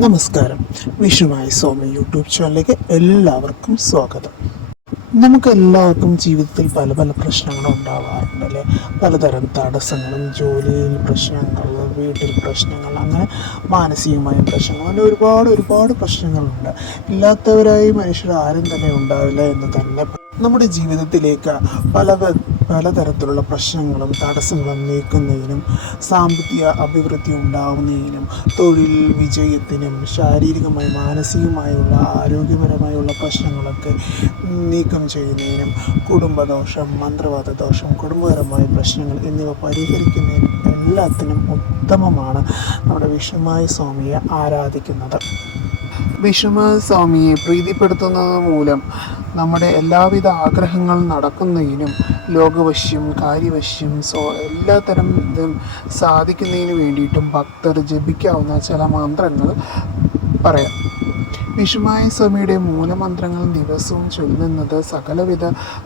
നമസ്കാരം. വിഷുമായി സോമ യൂട്യൂബ് ചാനലിലേക്ക് എല്ലാവർക്കും സ്വാഗതം. നമുക്കെല്ലാവർക്കും ജീവിതത്തിൽ പല പല പ്രശ്നങ്ങളും ഉണ്ടാവാറുണ്ടല്ലേ. പലതരം തടസ്സങ്ങളും, ജോലിയിൽ പ്രശ്നങ്ങൾ, വീട്ടിൽ പ്രശ്നങ്ങൾ, അങ്ങനെ മാനസികമായ പ്രശ്നങ്ങൾ, അങ്ങനെ ഒരുപാട് പ്രശ്നങ്ങളുണ്ട്. ഇല്ലാത്തവരായി മനുഷ്യർ ആരും തന്നെ ഉണ്ടാവില്ല എന്ന് തന്നെ. നമ്മുടെ ജീവിതത്തിലേക്ക് പലതരത്തിലുള്ള പ്രശ്നങ്ങളും തടസ്സങ്ങളും നീക്കുന്നതിനും, സാമ്പത്തിക അഭിവൃദ്ധി ഉണ്ടാവുന്നതിനും, തൊഴിൽ വിജയത്തിനും, ശാരീരികമായി മാനസികമായുള്ള ആരോഗ്യപരമായുള്ള പ്രശ്നങ്ങളൊക്കെ നീക്കം ചെയ്യുന്നതിനും, കുടുംബദോഷം, മന്ത്രവാദ ദോഷം, കുടുംബപരമായ പ്രശ്നങ്ങൾ എന്നിവ പരിഹരിക്കുന്നതിനും എല്ലാത്തിനും ഉത്തമമാണ് നമ്മുടെ വിഷുമായ സ്വാമിയെ ആരാധിക്കുന്നത്. വിഷുമായ സ്വാമിയെ പ്രീതിപ്പെടുത്തുന്നത് മൂലം നമ്മുടെ എല്ലാവിധ ആഗ്രഹങ്ങളും നടക്കുന്നതിനും, ലോകവശ്യം, കാര്യവശ്യം, എല്ലാത്തരം ഇതും സാധിക്കുന്നതിന് വേണ്ടിയിട്ടും ഭക്തർ ജപിക്കാവുന്ന ചില മന്ത്രങ്ങൾ പറയാം. വിഷുമായ സ്വാമിയുടെ മൂലമന്ത്രങ്ങൾ ദിവസവും ചൊല്ലുന്നത് സകലവിധ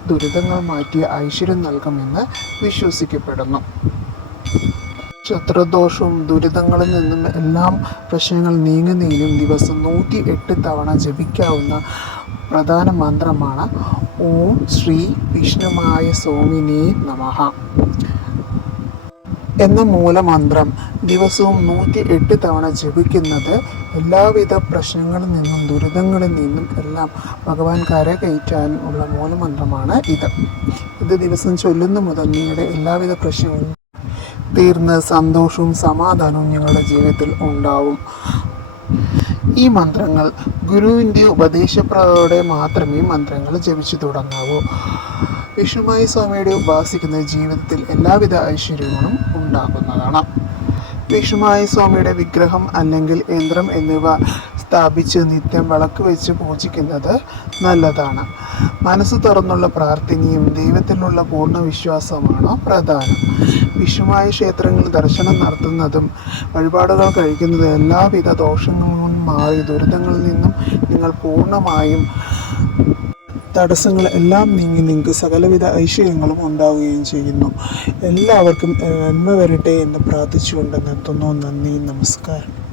ദുരിതങ്ങൾ മാറ്റി ഐശ്വര്യം നൽകുമെന്ന് വിശ്വസിക്കപ്പെടുന്നു. ശത്രുദോഷവും ദുരിതങ്ങളിൽ നിന്നും എല്ലാം പ്രശ്നങ്ങൾ നീങ്ങുന്നതിനും ദിവസം 108 തവണ ജപിക്കാവുന്ന പ്രധാന മന്ത്രമാണ് ഓം ശ്രീ വിഷ്ണുമായ സ്വാമിനേ നമഃ എന്ന മൂലമന്ത്രം. ദിവസവും 108 തവണ ജപിക്കുന്നത് എല്ലാവിധ പ്രശ്നങ്ങളിൽ നിന്നും ദുരിതങ്ങളിൽ നിന്നും എല്ലാം ഭഗവാൻ കരകയറ്റാൻ ഉള്ള മൂലമന്ത്രമാണ് ഇത് ദിവസം ചൊല്ലുന്ന മുതൽ നിങ്ങളുടെ എല്ലാവിധ പ്രശ്നങ്ങളും തീർന്ന് സന്തോഷവും സമാധാനവും ഞങ്ങളുടെ ജീവിതത്തിൽ ഉണ്ടാവും. ഈ മന്ത്രങ്ങൾ ഗുരുവിൻ്റെ ഉപദേശപ്രയോടെ മാത്രമേ മന്ത്രങ്ങൾ ജപിച്ചു തുടങ്ങാവൂ. വിഷുമായ സ്വാമിയുടെ ഉപാസിക്കുന്ന ജീവിതത്തിൽ എല്ലാവിധ ഐശ്വര്യങ്ങളും ഉണ്ടാകുന്നതാണ്. വിഷുമായ സ്വാമിയുടെ വിഗ്രഹം അല്ലെങ്കിൽ യന്ത്രം എന്നിവ സ്ഥാപിച്ച് നിത്യം വിളക്ക് വെച്ച് പൂജിക്കുന്നത് നല്ലതാണ്. മനസ്സ് തുറന്നുള്ള പ്രാർത്ഥനയും ദൈവത്തിലുള്ള പൂർണ്ണ വിശ്വാസമാണ് പ്രധാനം. വിഷുമായ ക്ഷേത്രങ്ങളിൽ ദർശനം നടത്തുന്നതും വഴിപാടുകൾ കഴിക്കുന്നതും എല്ലാവിധ ദോഷങ്ങളും മാറി ദുരിതങ്ങളിൽ നിന്നും നിങ്ങൾ പൂർണ്ണമായും തടസ്സങ്ങൾ എല്ലാം നീങ്ങി നിങ്ങൾക്ക് സകലവിധ ഐശ്വര്യങ്ങളും ഉണ്ടാവുകയും ചെയ്യുന്നു. എല്ലാവർക്കും നന്മ വരട്ടെ എന്ന് പ്രാർത്ഥിച്ചുകൊണ്ട് നിർത്തുന്നു. നന്ദി, നമസ്കാരം.